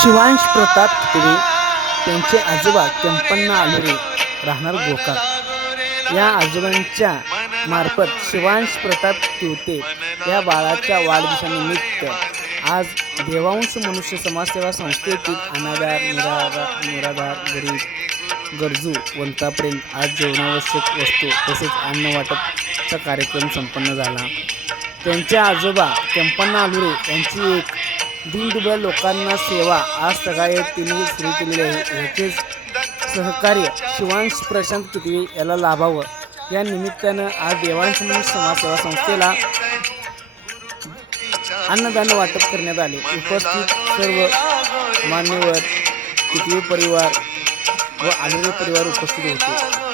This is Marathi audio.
शिवांश प्रताप तुरे त्यांचे आजोबा केंपण्णा आलुरे राहणार गोकाक या आजोबांच्या मार्फत शिवांश प्रताप तिवते या बाळाच्या वाढदिवसानिमित्त आज देवांश मनुष्य समाजसेवा संस्थेतील अनाथार निराधार गरीब गरजू वंतापर्यंत आज जीवनावश्यक वस्तू तसेच अन्न वाटपचा कार्यक्रम संपन्न झाला। त्यांचे आजोबा केंपण्णा आलुरे यांची एक दीनदुबळ्या लोकांना सेवा आज सकाळी त्यांनी सुरू केलेली आहे। याचेच सहकार्य शिवांश प्रशांत तुरे याला लाभावं या निमित्तानं आज देवांश मनुष्य समाजसेवा संस्थेला अन्नदान वाटप करण्यात आले। उपस्थित सर्व मान्यवर तुरे परिवार व आलुरे परिवार उपस्थित होते।